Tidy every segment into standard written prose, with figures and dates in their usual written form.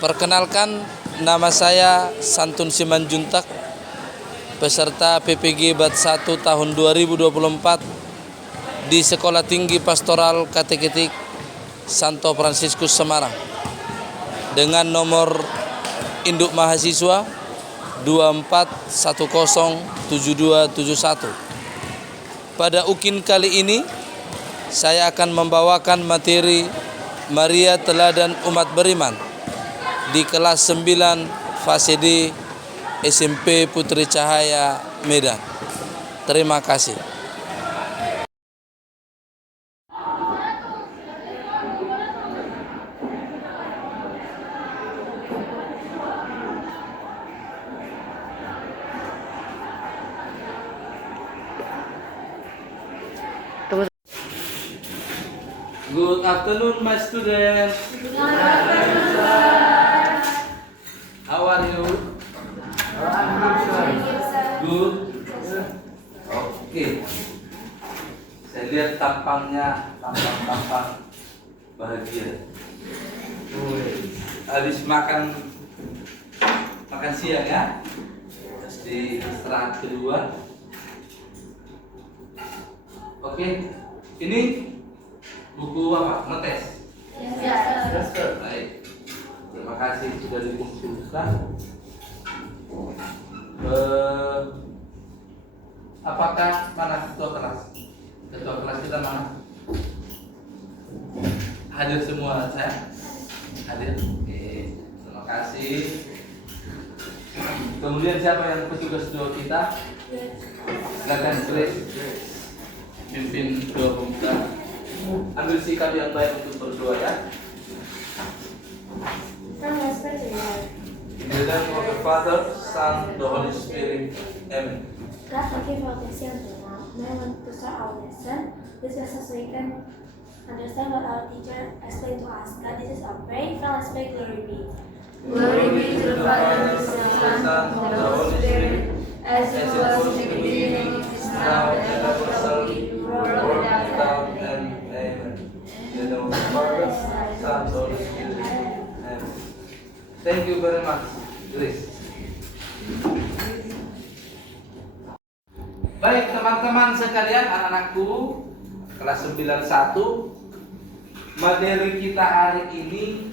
Perkenalkan, nama saya Santun Simanjuntak, peserta PPG Bat 1 tahun 2024 di Sekolah Tinggi Pastoral Kateketik Santo Fransiskus Semarang dengan nomor induk mahasiswa 24107271. Pada UKIN kali ini saya akan membawakan materi Maria Teladan Umat Beriman di kelas 9 fase D SMP Putri Cahaya Medan. Terima kasih. Good afternoon, my students. Good afternoon, sir. How are you? Good. Oke. Saya lihat tampang bahagia. Habis makan siang ya. Terus di istirahat kedua. Oke. Ini buku apa? Ngetes? Yes, sir. Baik. Terima kasih sudah dikumpulkan. Apakah mana ketua kelas? Ketua kelas kita mana? Hadir semua saya? Hadir? Oke. Terima kasih. Kemudian siapa yang petugas doa kita? Silakan Grace. Pimpin doa pembuka. Ambil sikap yang baik untuk berdoa ya. In the name of the Father, Son, the Holy Spirit. Amen. God, thank you for this until now. Now I want to start our lesson. This lesson so we can understand what our teacher explained to us. God, this is our prayer. Now let's pray. Glory be. Glory be to the Father, the Son, and the Holy Spirit, as it was in the beginning, is now, and ever shall be, world without end. Amen. In the name of the Father, Son, the Holy Spirit. Amen. Thank you very much, Grace. Baik teman-teman sekalian, anak-anakku kelas 91, materi kita hari ini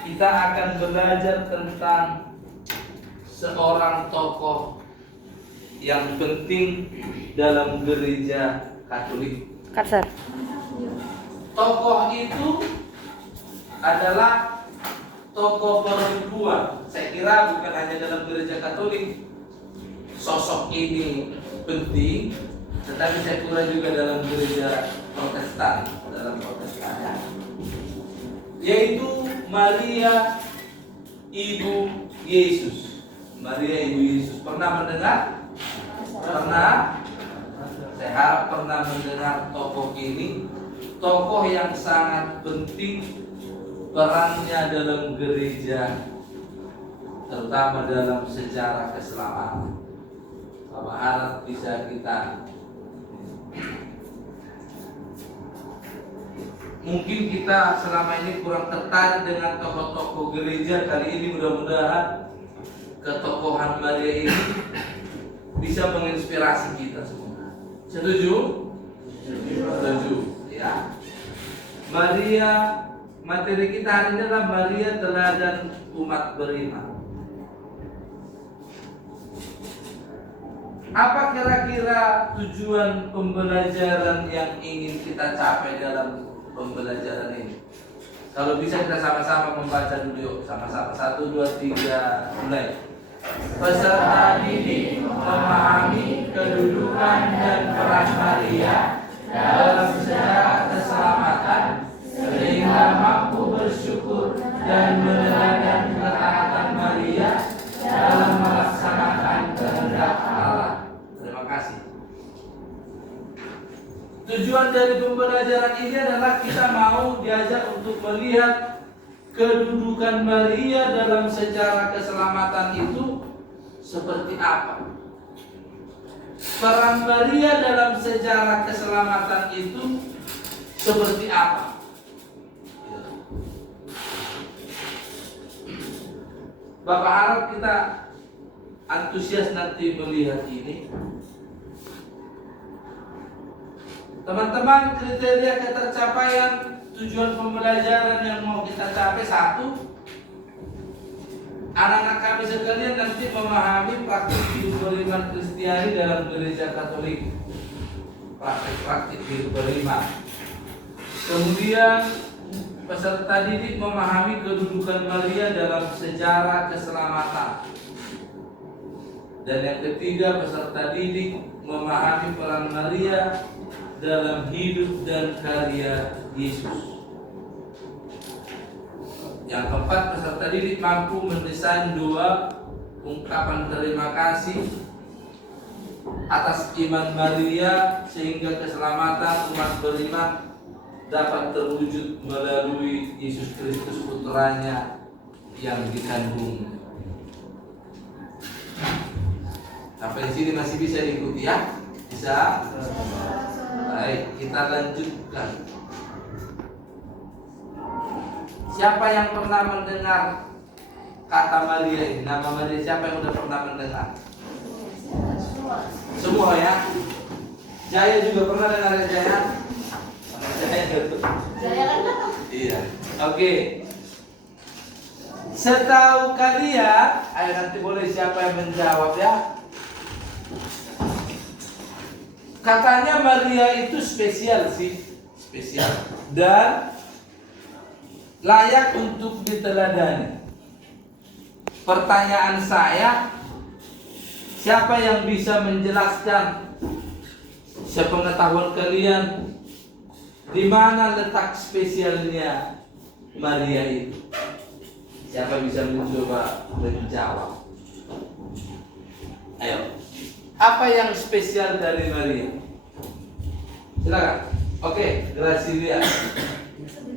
kita akan belajar tentang seorang tokoh yang penting dalam gereja Katolik. Tokoh itu adalah tokoh perempuan. Saya kira bukan hanya dalam gereja Katolik sosok ini penting, tetapi saya kira juga dalam gereja Protestan, yaitu Maria Ibu Yesus. Maria Ibu Yesus. Pernah mendengar? Pernah? Saya harap pernah mendengar tokoh ini. Tokoh yang sangat penting perannya dalam gereja, terutama dalam sejarah keselamatan. Bapak harap bisa kita, mungkin kita selama ini kurang tertarik dengan tokoh-tokoh gereja. Kali ini mudah-mudahan ketokohan Maria ini bisa menginspirasi kita semua. Setuju? Setuju. Ya. Maria, materi kita hari ini adalah Maria Teladan Umat Beriman. Apa kira-kira tujuan pembelajaran yang ingin kita capai dalam pembelajaran ini? Kalau bisa kita sama-sama membaca dulu yuk. Sama-sama. 1, 2, 3, mulai. Peserta didik memahami kedudukan dan peran Maria dalam sejarah keselamatan sehingga mampu bersyukur dan meneladani ketaatan Maria dalam melaksanakan kehendak Allah. Terima kasih. Tujuan dari pembelajaran ini adalah kita mau diajak untuk melihat kedudukan Maria dalam sejarah keselamatan itu seperti apa. Peran Maria dalam sejarah keselamatan itu seperti apa. Bapak harap kita antusias nanti melihat ini. Teman-teman, kriteria ketercapaian tujuan pembelajaran yang mau kita capai: satu, anak-anak kami sekalian nanti memahami praktik hidup beriman Kristiani dalam gereja Katolik, praktik hidup beriman. Kemudian peserta didik memahami kedudukan Maria dalam sejarah keselamatan. Dan yang ketiga, peserta didik memahami peran Maria dalam hidup dan karya Yesus. Yang keempat, peserta didik mampu mendesain doa ungkapan terima kasih atas iman Maria sehingga keselamatan umat beriman dapat terwujud melalui Yesus Kristus putranya yang dikandung. Sampai di sini masih bisa diikuti ya? Bisa? Baik, kita lanjutkan. Siapa yang pernah mendengar kata Maria ini? Nama Maria, siapa yang sudah pernah mendengar? Semua ya? Jaya juga pernah dengar ya, Jaya? Jaya kan? Iya. Oke. Setahu kalian, ayo nanti boleh siapa yang menjawab ya? Katanya Maria itu spesial sih, spesial dan layak untuk diteladani. Pertanyaan saya, siapa yang bisa menjelaskan sepengetahuan kalian di mana letak spesialnya Maria itu? Siapa bisa mencoba menjawab? Ayo. Apa yang spesial dari Maria? Silakan. Oke, Gracilia.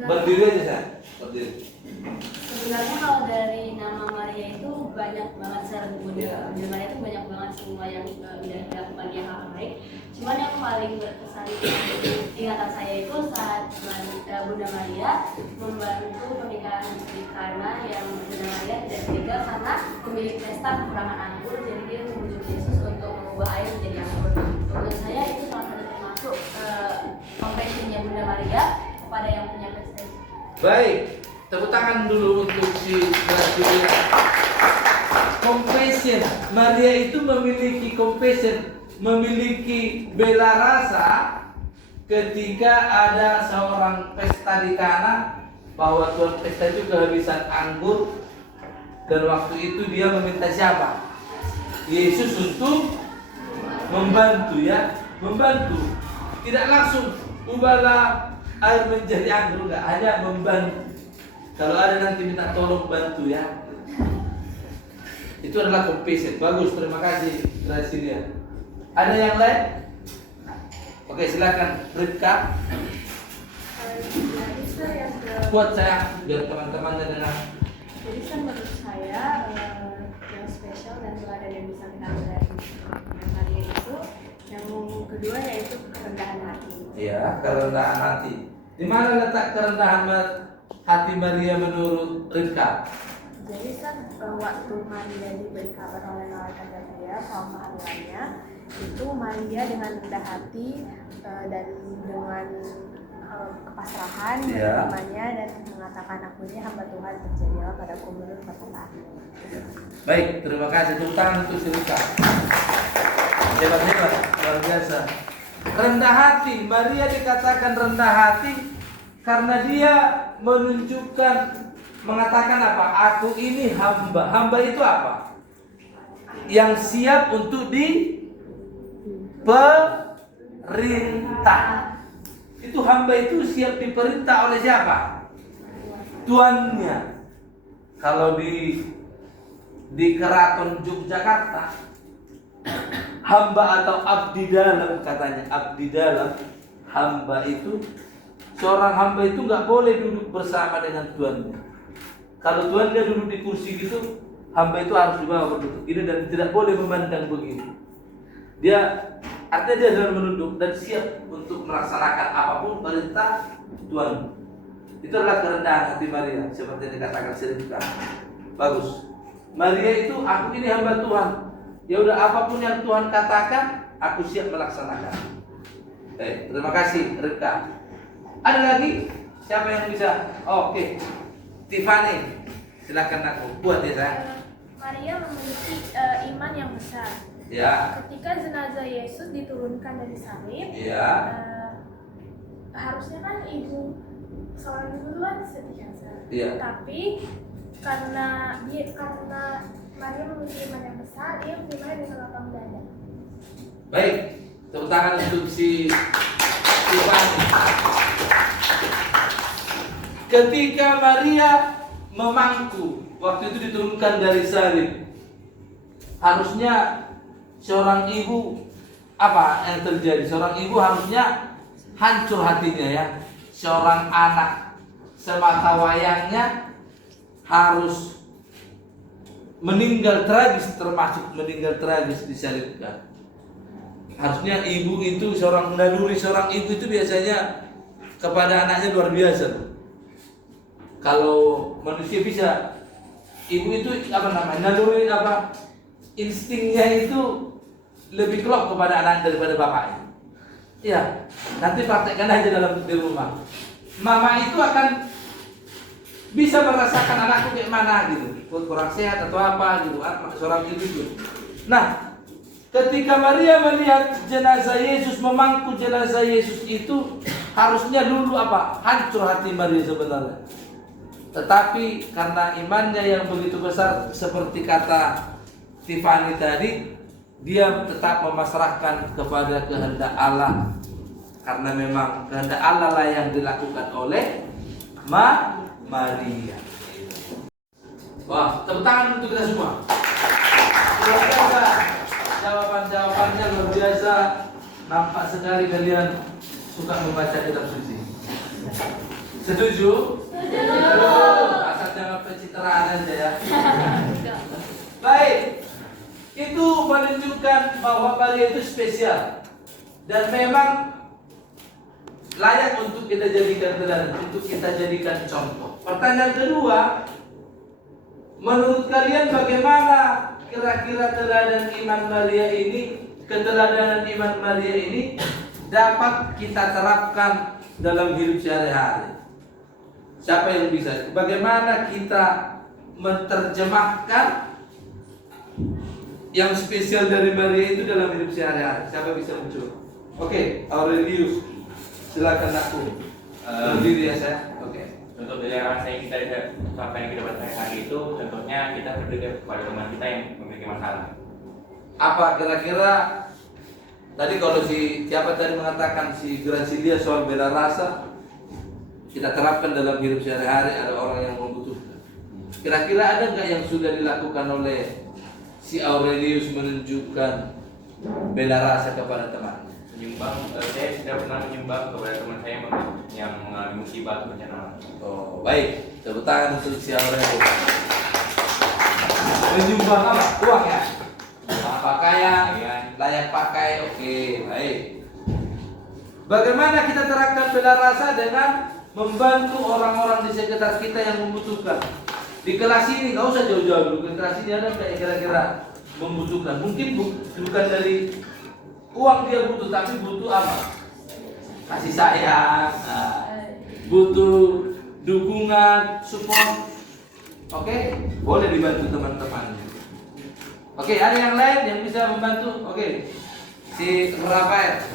Berdiri aja saya. Berdiri. Sebenarnya kalau dari nama Maria itu banyak banget Bunda Maria itu banyak banget semua yang dilakukan dia hal baik. Cuman yang paling berkesan di ingatan saya itu saat Bunda Maria membantu pernikahan Kana yang Bunda Maria tidak tega karena pemilik pesta kekurangan anggur, jadi dia membujuk Yesus untuk mengubah air menjadi anggur. Menurut saya itu salah satu termasuk compassion-nya Bunda Maria kepada yang punya pesta. Baik, tepuk tangan dulu untuk si Gracilia. Compassion, Maria itu memiliki compassion, memiliki bela rasa ketika ada seorang pesta di Kana, bahwa tuan pesta itu kehabisan anggur, dan waktu itu dia meminta siapa? Yesus untuk membantu ya, membantu. Tidak langsung ubahlah air menjadi anggur, enggak, hanya membantu. Kalau ada nanti minta tolong bantu ya. Itu adalah compassion. Bagus, terima kasih Gracilia. Ada yang lain? Oke, silakan Ripka. Buat saya biar teman-temannya dengar. Jadi menurut saya yang spesial dan teladan yang bisa kita ambil dari Maria itu yang kedua yaitu kerendahan hati. Iya, kerendahan hati. Di mana letak kerendahan hati Maria menurut Ripka? Jadi waktu Maria diberi kabar oleh malaikat Gabriel soal kehamilannya, itu Maria dengan rendah hati dan dengan kepasrahan menerimanya dan mengatakan, aku ini hamba Tuhan, terjadilah padaku menurut perkataanmu. Baik, terima kasih. Tepuk tangan untuk Ripka. Hebat-hebat, luar biasa. Rendah hati, Maria dikatakan rendah hati karena dia menunjukkan, mengatakan apa? Aku ini hamba. Hamba itu apa? Yang siap untuk diperintah. Itu hamba itu siap diperintah oleh siapa? Tuannya. Kalau di keraton Yogyakarta, hamba atau abdi dalam, katanya abdi dalam, hamba itu, seorang hamba itu nggak boleh duduk bersama dengan tuannya. Kalau tuannya duduk di kursi gitu, hamba itu harus dibawa berduduk gini dan tidak boleh memandang begini. Dia artinya dia harus menunduk dan siap untuk melaksanakan apapun perintah Tuhan. Itu adalah kerendahan hati Maria, seperti yang dikatakan Sirika. Bagus. Maria itu, aku ini hamba Tuhan. Ya udah, apapun yang Tuhan katakan, aku siap melaksanakan. Terima kasih Rika. Ada lagi? Siapa yang bisa? Oke. Tiffany, silakan aku. Buat ya saya. Maria memiliki iman yang besar. Ya. Ketika jenazah Yesus diturunkan dari salib, Ya. harusnya kan ibu seorang ibu duluan sedih. Iya. Tapi karena Maria memiliki iman yang besar, dia menerimanya dengan lapang dada. Baik, tepuk tangan untuk si Tiffany. Ketika Maria memangku, waktu itu diturunkan dari salib, harusnya seorang ibu, apa yang terjadi? Seorang ibu harusnya hancur hatinya ya. Seorang anak semata wayangnya harus meninggal tragis, termasuk meninggal tragis disalibkan. Harusnya ibu itu, seorang naluri seorang ibu itu biasanya kepada anaknya luar biasa. Kalau manusia bisa, ibu itu apa namanya, naluri apa, instingnya itu lebih klop kepada anak daripada bapaknya. Iya, nanti praktekkan aja di rumah. Mama itu akan bisa merasakan anakku kayak mana gitu, kurang sehat atau apa gitu, seorang ibu itu. Nah, ketika Maria melihat jenazah Yesus, memangku jenazah Yesus itu, harusnya dulu apa? Hancur hati Maria sebenarnya. Tetapi karena imannya yang begitu besar, seperti kata Tiffany tadi, dia tetap memasrahkan kepada kehendak Allah. Karena memang kehendak Allah lah yang dilakukan oleh Maria. Wah, tepuk tangan untuk kita semua. Luar biasa, jawaban-jawabannya luar biasa. Nampak sekali kalian suka membaca kitab suci. Setuju? Setuju. Asal jangan pencitraan aja ya. Baik, itu menunjukkan bahwa Maria itu spesial dan memang layak untuk kita jadikan teladan, untuk kita jadikan contoh. Pertanyaan kedua, menurut kalian bagaimana kira-kira teladan iman Maria ini, keteladanan iman Maria ini dapat kita terapkan dalam hidup sehari-hari? Siapa yang bisa? Bagaimana kita menerjemahkan yang spesial dari Maria itu dalam hidup sehari-hari? Siapa bisa muncul? Oke, Aurelius, silakan aku. Berdiri ya saya. Oke. Untuk dari rasa yang kita apa yang kita buat hari itu, contohnya kita berdiri kepada teman kita yang memiliki masalah. Apa kira-kira tadi kalau siapa tadi mengatakan si Gracilia soal bela rasa, kita terapkan dalam hidup sehari-hari, ada orang yang membutuhkan. Kira-kira ada nggak yang sudah dilakukan oleh si Aurelius menunjukkan bela rasa kepada teman? Menyumbang, saya sudah pernah menyumbang kepada teman saya yang mengalami musibah bencana. Oh, baik. Tepuk tangan untuk si Aurelius. Menyumbang apa? Uang ya? Pakaian, layak pakai. Oke, baik. Bagaimana kita terapkan bela rasa dengan membantu orang-orang di sekitar kita yang membutuhkan? Di kelas ini nggak usah jauh-jauh dulu. Di kelas ini ada nggak kira-kira membutuhkan? Mungkin bukan dari uang dia butuh, tapi butuh apa? Kasih sayang, butuh dukungan, support. Oke, boleh dibantu teman-teman. Oke, ada yang lain yang bisa membantu? Oke, si Rafael.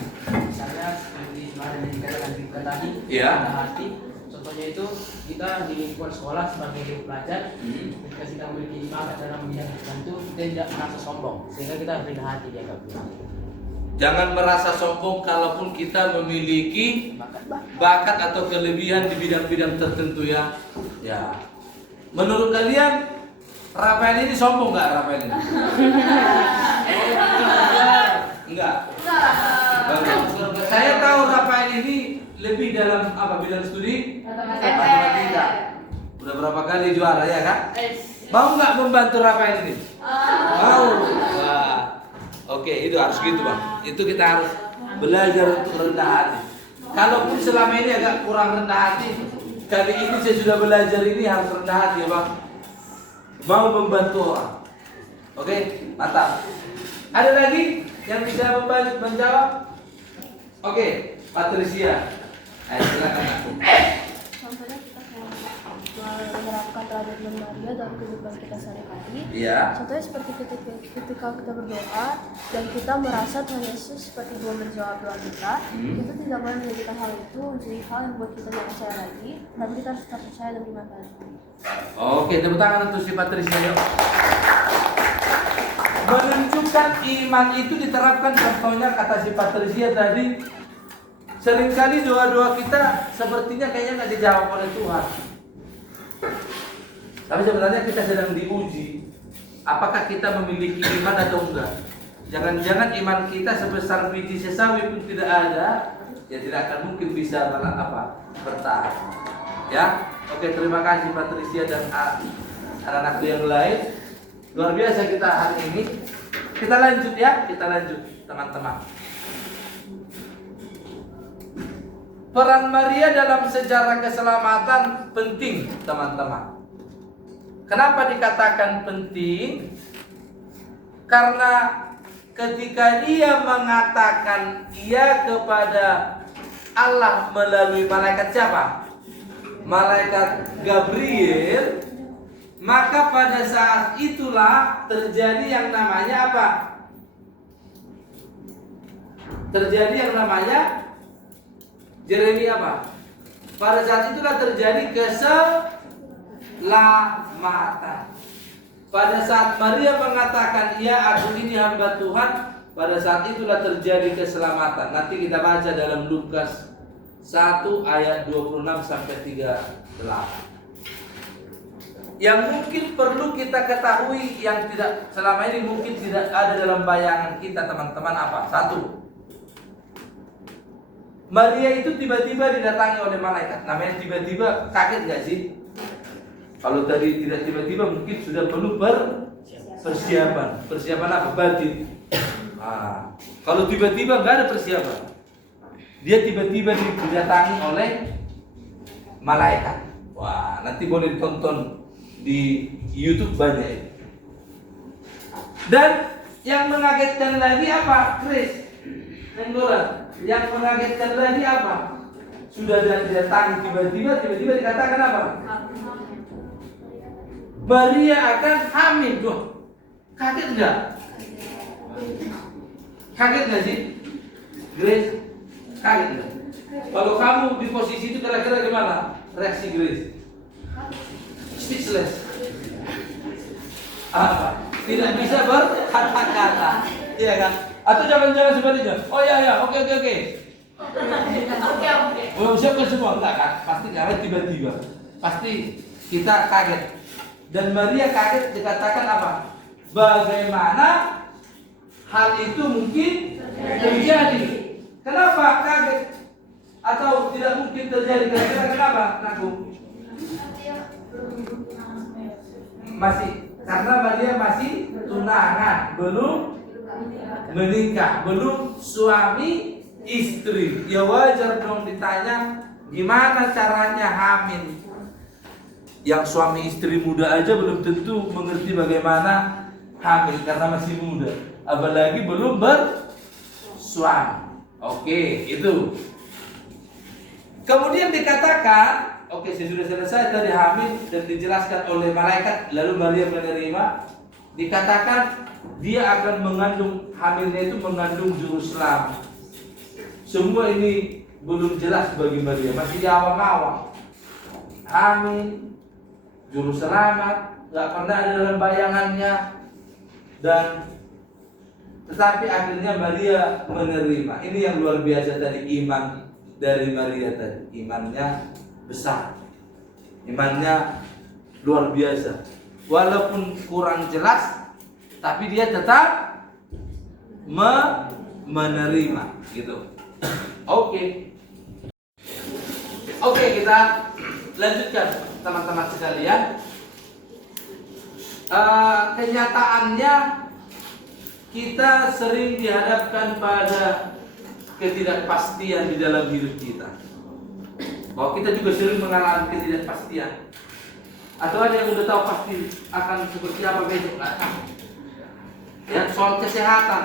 Misalnya seperti kemarin yang dikatakan tadi, Iya. ada hati. Contohnya itu kita di lingkungan sekolah sebagai pelajar, ketika kita memiliki bakat dalam bidang tertentu, kita tidak merasa sombong, sehingga kita rendah hati dianggap. Jangan merasa sombong kalaupun kita memiliki bakat atau kelebihan di bidang-bidang tertentu ya. Ya. Menurut kalian Rafael ini sombong nggak Rafael ini? Enggak. Bagus. Saya tahu Rafael ini lebih dalam apa bidang studi? Matematika. Udah berapa kali juara ya kan? Mau nggak membantu Rafael ini? Mau. Wah. Oke, itu harus gitu bang. Itu kita harus belajar untuk rendah hati. Kalaupun selama ini agak kurang rendah hati, kali ini saya sudah belajar ini harus rendah hati ya bang. mau membantu orang. Oke, mantap. Ada lagi yang bisa menjawab? Oke, Patricia. Ayo silakan aku. Contohnya kita kayak menerapkan teladan Maria dalam kehidupan kita sehari-hari. Iya. Contohnya seperti ketika kita berdoa dan kita merasa Tuhan Yesus seperti belum menjawab doa kita, kita tidak boleh menjadikan hal itu menjadi hal yang buat kita tidak percaya lagi, tapi kita harus tetap percaya dan beriman pada Tuhan. Oke, tepuk tangan untuk si Patricia yuk. Menunjukkan iman itu diterapkan, contohnya kata si Patricia tadi, seringkali doa-doa kita sepertinya kayaknya nggak dijawab oleh Tuhan. Tapi sebenarnya kita sedang diuji, apakah kita memiliki iman atau enggak. Jangan-jangan iman kita sebesar biji sesawi pun tidak ada, ya tidak akan mungkin bisa bertahan. Ya, oke, terima kasih Patricia dan anak-anakku yang lain. Luar biasa kita hari ini. Kita lanjut ya, teman-teman. Peran Maria dalam sejarah keselamatan penting, teman-teman. Kenapa dikatakan penting? Karena ketika dia mengatakan iya kepada Allah melalui malaikat siapa? Malaikat Gabriel, maka pada saat itulah terjadi yang namanya apa? Terjadi yang namanya Yeremia apa? Pada saat itulah terjadi keselamatan. Pada saat Maria mengatakan, "Ya, aku ini hamba Tuhan," pada saat itulah terjadi keselamatan. Nanti kita baca dalam Lukas 1 ayat 26 sampai 38. Yang mungkin perlu kita ketahui yang tidak selama ini mungkin tidak ada dalam bayangan kita, teman-teman, apa? Satu, Maria itu tiba-tiba didatangi oleh malaikat. Namanya tiba-tiba, kaget gak sih? Kalau tadi tidak tiba-tiba mungkin sudah perlu persiapan. Persiapan apa? Batin. Kalau tiba-tiba gak ada persiapan, dia tiba-tiba didatangi oleh malaikat. Wah, nanti boleh ditonton di YouTube banyak. Dan yang mengagetkan lagi apa? Chris, Nenggora. Yang mengagetkan lagi apa? Sudah didatangi tiba-tiba dikatakan apa? Maria akan hamil. Loh, kaget enggak? Kaget enggak sih? Grace, kaget enggak? Kalau kamu di posisi itu kira-kira gimana reaksi Grace? Speechless. Apa? Tidak bisa berkata-kata. Iya kan? Atau jangan-jangan sebaliknya. Oh ya, oke. Belum siap ke semua, enggak kan? Pasti karena tiba-tiba. Pasti kita kaget. Dan Maria kaget, dikatakan apa? Bagaimana hal itu mungkin terjadi? Kenapa kaget? Atau tidak mungkin terjadi? Kira-kira kenapa? Naku? Masih, karena Maria masih tunangan, belum menikah, belum suami istri. Ya wajar dong ditanya gimana caranya hamil. Yang suami istri muda aja belum tentu mengerti bagaimana hamil karena masih muda, apalagi belum bersuami. Oke, itu. Kemudian dikatakan, oke, sudah selesai tadi hamil dan dijelaskan oleh malaikat, lalu Maria menerima. Dikatakan dia akan mengandung, hamilnya itu mengandung juru selamat. Semua ini belum jelas bagi Maria, masih awam-awam. Hamil, juru selamat, nggak pernah ada dalam bayangannya, dan tetapi akhirnya Maria menerima. Ini yang luar biasa tadi, iman dari Maria tadi, imannya besar, imannya luar biasa. Walaupun kurang jelas, tapi dia tetap menerima, gitu. Oke, kita lanjutkan teman-teman sekalian. Kenyataannya kita sering dihadapkan pada ketidakpastian di dalam hidup kita. Bahwa kita juga sering mengalami ketidakpastian. Atau ada yang udah tahu pasti akan seperti apa besok? Nggak tahu. Ya, soal kesehatan.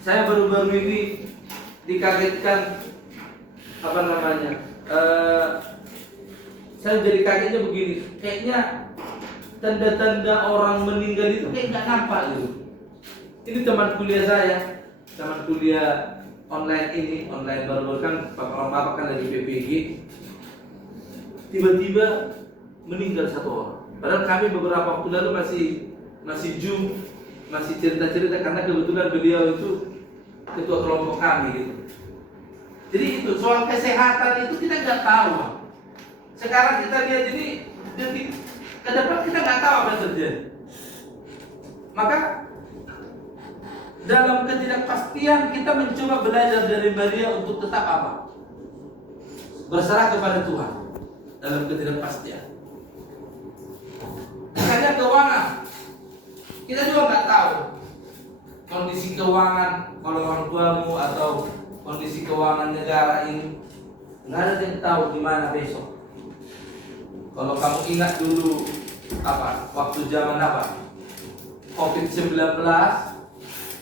Saya baru-baru ini dikagetkan apa namanya? Saya jadi kagetnya begini. Kayaknya tanda-tanda orang meninggal itu kayak nggak nampak gitu. Ini teman kuliah saya, teman kuliah online ini, online baru-baru kan orang bapak kan lagi PPG. Tiba-tiba meninggal satu orang. Padahal kami beberapa waktu lalu masih Zoom, masih cerita-cerita karena kebetulan beliau itu ketua kelompok kami gitu. Jadi itu soal kesehatan itu kita nggak tahu. Sekarang kita lihat ini ke depan kita nggak tahu apa yang terjadi. Maka dalam ketidakpastian kita mencoba belajar dari Maria untuk tetap apa? Berserah kepada Tuhan dalam ketidakpastian. Misalnya keuangan, kita juga nggak tahu kondisi keuangan kalau orang tuamu atau kondisi keuangan negara ini, nggak ada yang tahu gimana besok. Kalau kamu ingat dulu apa waktu zaman apa COVID-19,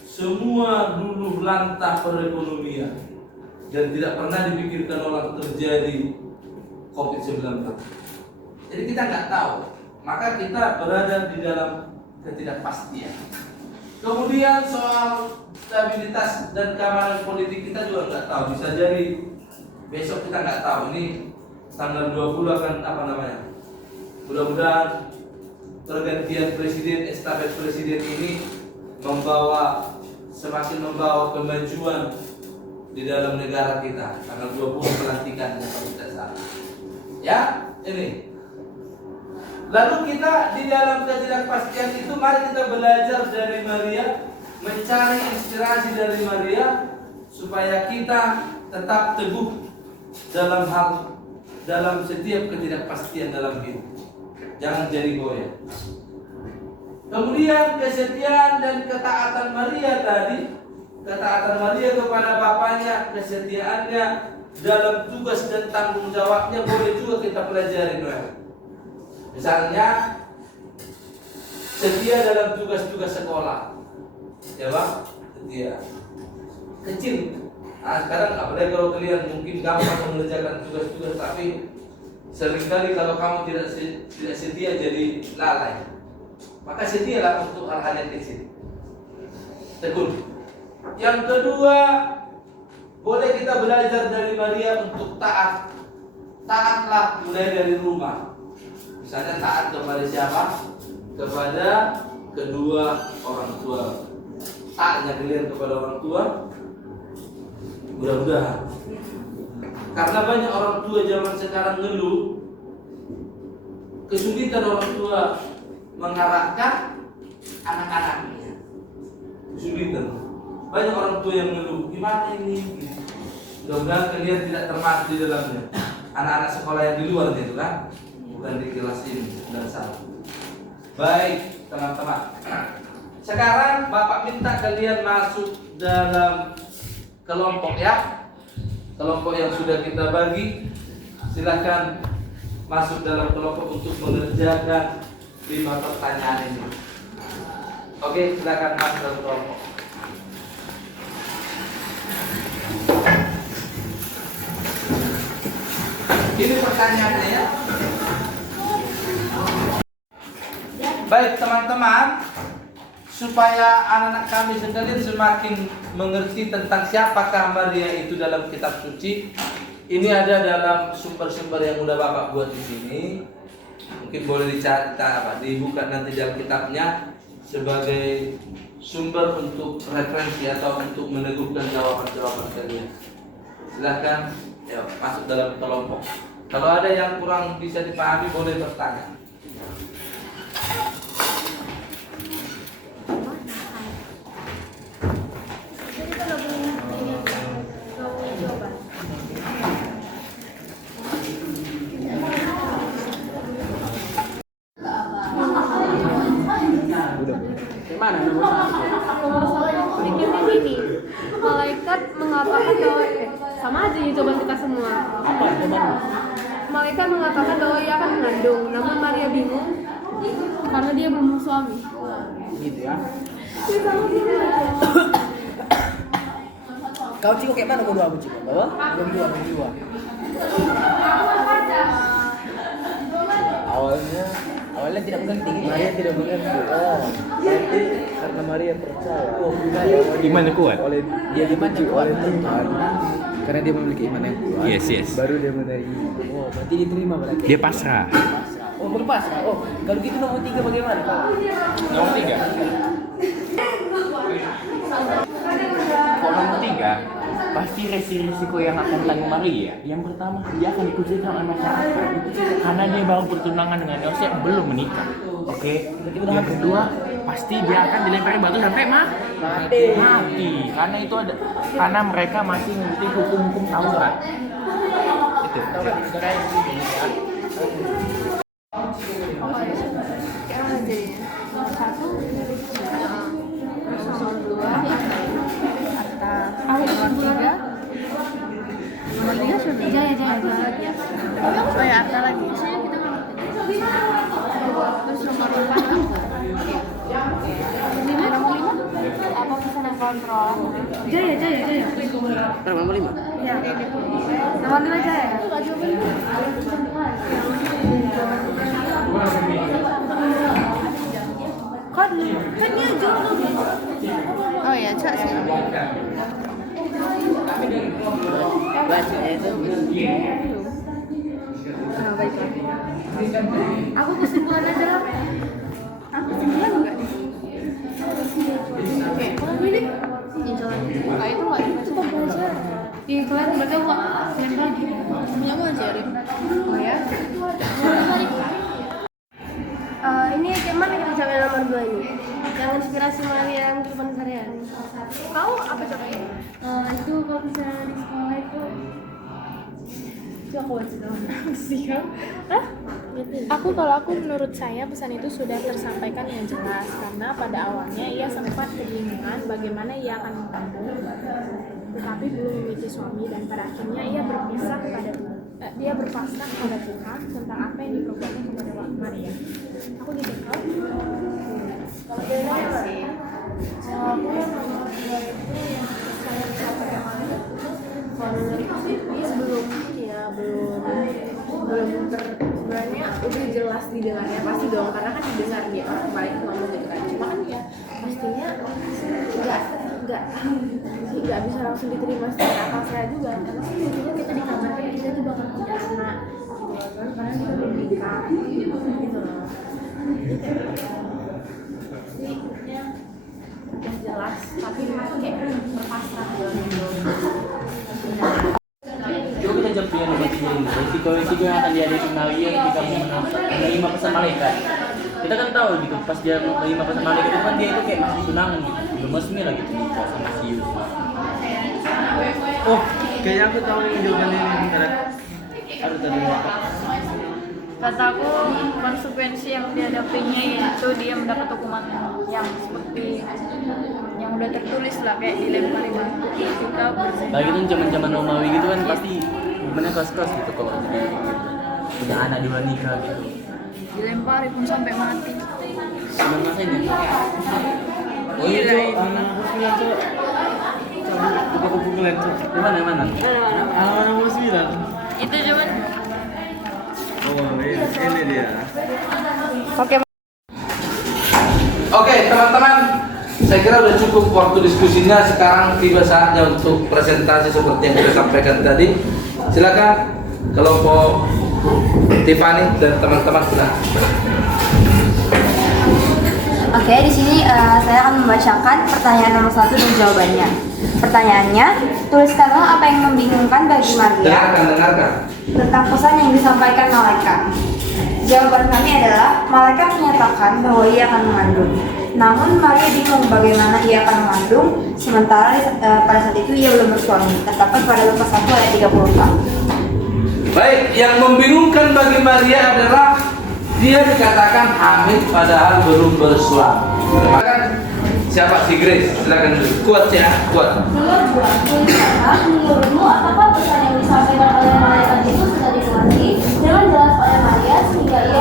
semua dulu lantah perekonomian dan tidak pernah dipikirkan orang terjadi COVID-19. Jadi kita nggak tahu, maka kita berada di dalam ketidakpastian. Kemudian soal stabilitas dan keamanan politik kita juga nggak tahu. Bisa jadi besok kita nggak tahu. Ini tanggal 20 akan apa namanya? Mudah-mudahan pergantian presiden, estafet presiden ini semakin membawa kemajuan di dalam negara kita. Tanggal 20 pelantikan kalau tidak salah. Ya, ini. Lalu kita di dalam ketidakpastian itu mari kita belajar dari Maria, mencari inspirasi dari Maria supaya kita tetap teguh dalam setiap ketidakpastian dalam hidup. Jangan jadi goyah. Kemudian kesetiaan dan ketaatan Maria tadi, ketaatan Maria kepada bapaknya, kesetiaannya dalam tugas dan tanggung jawabnya boleh juga kita pelajari, Noel. Misalnya setia dalam tugas-tugas sekolah, ya bang, setia kecil. Nah, sekarang apalagi kalau kalian mungkin gampang mengerjakan tugas-tugas, tapi seringkali kalau kamu tidak setia jadi lalai. Maka setialah untuk hal-hal yang kecil. Tekun. Yang kedua, boleh kita belajar dari Maria untuk taat. Taatlah mulai dari rumah. Misalnya taat kepada siapa? Kepada kedua orang tua. Taatnya kalian kepada orang tua. Mudah-mudahan. Karena banyak orang tua zaman sekarang ngeluh kesulitan orang tua mengarahkan anak-anaknya. Kesulitan. Banyak orang tua yang ngeluh, gimana ini? Mudah-mudahan kalian tidak termasuk di dalamnya. Anak-anak sekolah yang di luar itu kan, bukan di kelas ini, dan salah. Baik, teman-teman. Sekarang Bapak minta kalian masuk dalam kelompok ya. Kelompok yang sudah kita bagi, silakan masuk dalam kelompok untuk mengerjakan 5 pertanyaan ini. Oke, silakan masuk dalam kelompok. Ini pertanyaannya ya. Baik teman-teman, supaya anak-anak kami sekalian semakin mengerti tentang siapakah Maria itu dalam kitab suci. Ini ada dalam sumber-sumber yang udah Bapak buat di sini. Mungkin boleh dibuka nanti dalam kitabnya sebagai sumber untuk referensi atau untuk meneguhkan jawaban-jawaban kalian. Silahkan ya, masuk dalam kelompok. Kalau ada yang kurang bisa dipahami boleh bertanya. Gimana nomor 1? Pikirnya gini, malaikat mengatakan bahwa sama aja nih jawaban kita semua. Apa jawabannya? Malaikat mengatakan bahwa mengandung. Namun Maria bingung karena dia belum suami. Gitu ya. Kau Ciko kayak mana nomor 2 aku Ciko? Bawah? Belum dua. Awalnya tidak mengerti. Maria tidak mengerti. Oh, berarti karena Maria percaya. Oh, Iman yang kuat. oleh dia dipuji oleh Tuhan. Karena dia memiliki iman yang kuat. Yes. Baru dia menerima. Oh, berarti diterima berarti. Dia pasrah. Oh, berpasrah. Oh, kalau gitu nomor 3 bagaimana? Nomor 3. Kalau nomor 3, pasti resiko yang akan tanggung Maria. Yang pertama, dia akan dikucilkan oleh masyarakat karena dia baru bertunangan dengan Yosef belum menikah. Oke. Yang kedua, pasti dia akan dilempari batu sampai mati. Karena mereka masih mengikuti hukum-hukum Taurat. Itu. Sekarang aja ya. Nomor 1 nomor 2 atas nomor 3 sudah ada lagi ya. Oh ya, ada lagi. Terus nomor 4 nomor 5 apa pesanan kontrol? Jaya. Nomor 5. Ya. Nomor 5 Jaya. Kan dia jomblo. Oh ya, Cak sih. Bacanya itu. Nah, baiklah. Aku kesimpulan aja lah. Aku kesimpulan enggak nih? Ini nah, itu enggak cepat belajar. Iya, kalian baca gua yang lagi. Punya gua ajarin. Oh ya. Ini gimana kita sampai nomor 2 ini? Yang inspirasi Maria yang kehidupan sehari-hari. Kau apa contohnya? Itu kalau misalnya di sekolah itu aku baca dong. Kalau aku menurut saya pesan itu sudah tersampaikan dengan jelas karena pada awalnya ia sempat kebingungan bagaimana ia akan mengandung tetapi belum memiliki suami dan pada akhirnya ia berpasrah kepada Tuhan tentang apa yang diperbuatnya kepada Maria. Aku gitu kau. Kalau bedanya sih, aku yang nomor 2 itu yang saya sampaikan kalau sebelum sebenarnya udah jelas didengarnya pasti dong karena kan didengar dia orang baik ngomong gitu kan cuma kan ya pastinya nggak bisa langsung diterima secara akal saya juga karena kan juga kita dikabarkan kita tuh bakal punya anak gitu kan karena kita belum nikah gitu loh jadi ya udah jelas tapi kayak berpasrah gitu. Coba kita jawab yang nomor 3 ini. Resiko yang akan dihadapi Maria ketika menerima pesan malaikat. Kita kan tahu gitu, pas dia menerima pesan malaikat itu kan dia itu kayak masih tunangan gitu, belum resmi lagi gitu nikah sama si Yusuf. Oh, kayaknya aku tahu yang jawabannya ini bentar. Aduh tadi apa? Kataku konsekuensi yang dihadapinya yaitu dia mendapat hukuman yang seperti yang udah tertulis lah kayak dilempari batu ketika berzina. Lagi itu zaman Romawi gitu kan pasti hukumannya keras gitu kalau jadi punya anak di luar nikah gitu. Dilempari pun sampai mati. Sebelum makanya. Oh iya, pukulan cok. Coba pukulan cok. Mana? Nomor 9. Itu cuman Oh, ini dia. Oke, teman-teman. Saya kira udah cukup waktu diskusinya. Sekarang tiba saatnya untuk presentasi seperti yang kita sampaikan tadi. Silakan kelompok Tiffany dan teman-teman silakan. Oke, di sini saya akan membacakan pertanyaan nomor 1 dan jawabannya. Pertanyaannya, tuliskanlah apa yang membingungkan bagi Maria Dengarkan. tentang pesan yang disampaikan malaikat. Jawaban kami adalah, malaikat menyatakan bahwa ia akan mengandung. Namun Maria bingung bagaimana ia akan mengandung, sementara pada saat itu ia belum bersuami. Terdapat pada Lukas 1 ayat 34. Baik, yang membingungkan bagi Maria adalah dia dikatakan hamil padahal belum bersuami. Silakan siapa si Grace? Silakan dulu. Kuat ya, kuat. Menurutmu apakah pesan yang disampaikan oleh malaikat itu sudah dimengerti dengan jelas oleh Maria sehingga ia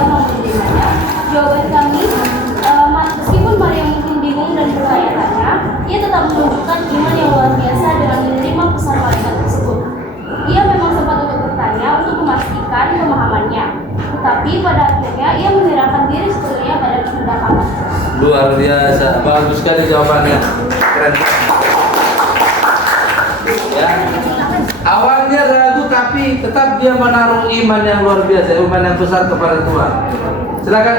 Tapi pada akhirnya ia menyerahkan diri sepenuhnya pada kehendak Allah. Luar biasa, bagus sekali jawabannya. Keren. Ya. Awalnya ragu tapi tetap dia menaruh iman yang luar biasa, iman yang besar kepada Tuhan. Silakan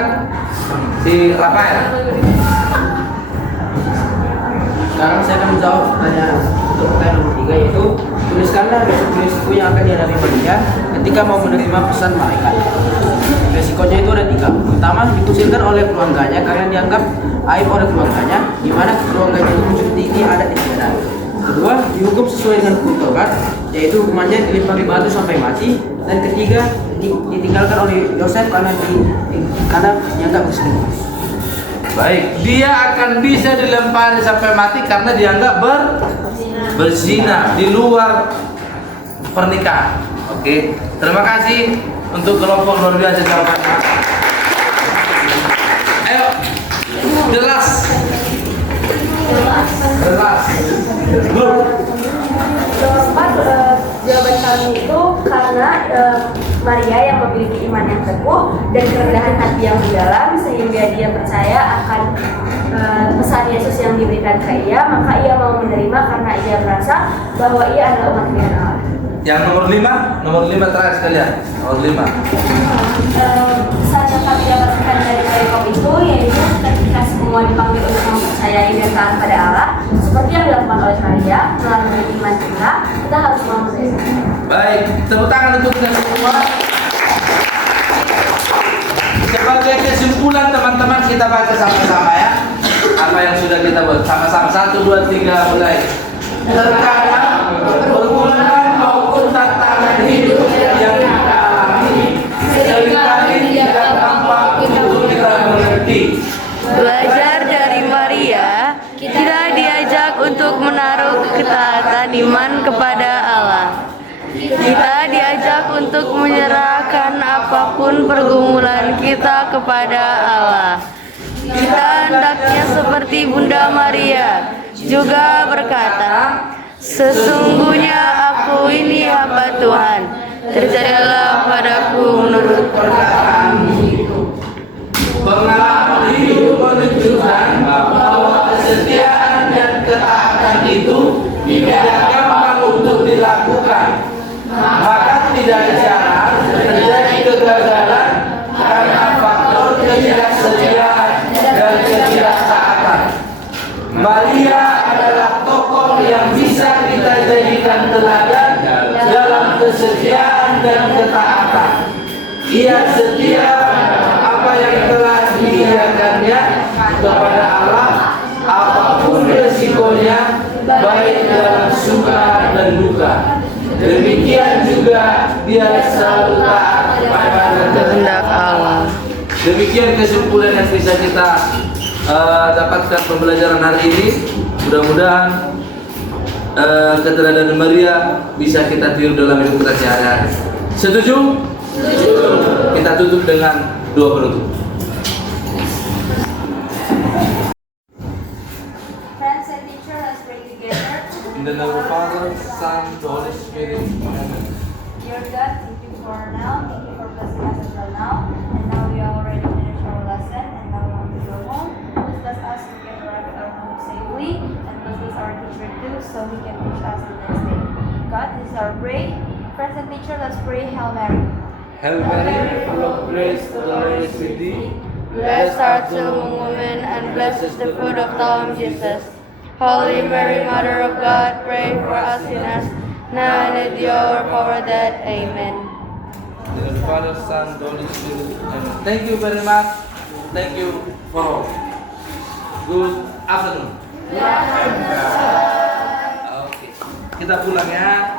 si Rafael. Sekarang saya akan menjawab pertanyaan untuk pertanyaan nomor 3, yaitu tuliskanlah resiko yang akan dihadapi Maria ketika mau menerima pesan malaikat. Resikonya itu ada 3. Pertama, dikusirkan oleh keluarganya karena dianggap aib oleh keluarganya, di mana keluarganya itu menjunjung tinggi adat istiadat. Kedua, dihukum sesuai dengan hukum Taurat, yaitu hukumannya dilempari batu sampai mati. Dan ketiga, ditinggalkan oleh Yosef karena dianggap berselingkuh. Baik, dia akan bisa dilempari sampai mati karena dianggap berzina di luar pernikahan. Oke, terima kasih untuk kelompok luar biasa jawabannya. Ayo, jelas. Jawaban kami itu karena Maria yang memiliki iman yang teguh dan kerendahan hati yang mendalam sehingga dia percaya akan pesan Yesus yang diberikan ke ia, maka ia mau menerima karena ia merasa bahwa ia adalah umat pilihan Allah. Yang nomor 5 terakhir sekalian. Nomor 5. Pesan yang kami dapatkan dari perikop itu yaitu ketika semua dipanggil untuk mempercayai dan taat pada Allah, seperti yang dilakukan oleh Maria melalui iman kita harus mau menerima. Baik, tepuk tangan untuk kita semua. Sebagai kesimpulan teman-teman kita baca sama-sama ya. Apa yang sudah kita buat sama-sama. 1, 2, 3 mulai. Terkadang pergumulan maupun tantangan hidup yang kita alami seringkali tidak tampak untuk kita mengerti. Belajar dari Maria, kita diajak untuk menaruh ketaatan iman kepada Allah. Kita diajak untuk menyerahkan apapun pergumulan kita kepada Allah. Kita hendaknya seperti Bunda Maria juga berkata, sesungguhnya aku ini hamba Tuhan, terjadilah padaku menurut perkataanmu itu. Pengalaman hidup menunjukkan bahwa kesetiaan dan ketaatan itu tidak gampang untuk dilakukan. Maka tidak jarang terjadi kegagalan karena faktor ketidaksetiaan dan ketidaktaatan. Maria adalah tokoh yang bisa kita jadikan teladan dalam kesetiaan dan ketaatan. Ia setia apa yang telah diiyakannya kepada Allah, apapun resikonya, baik dalam suka dan duka. Demikian juga dia selalu taat pada kehendak Allah. Demikian kesimpulan yang bisa kita dapatkan pembelajaran hari ini. Mudah-mudahan keteladanan Maria bisa kita tiru dalam hidup kita sehari-hari. Setuju? Setuju. Kita tutup dengan doa penutup. Friends and teacher, let's pray together. In the name of the Father, Son, the Holy Spirit. Amen. Dear God, thank you for now. Thank you for blessing us until now. And now we are already finished our lesson, and now we want to go home. Please bless us to get arrived at our home safely, and bless our teacher too, so he can teach us the next day. God, this is our prayer. Friends and teacher, let's pray. Hail Mary. Hail Mary, full of grace, the Lord is with thee. Blessed art thou among women, and blessed is the fruit of thy womb, Jesus. Holy Mary, Mother of God, pray for us sinners, now and at the hour of our death. Amen. In the name of the Father, Son, the Holy Spirit. Amen. Thank you very much. Thank you for all. Good afternoon. Oke, kita pulang ya.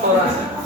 Oras.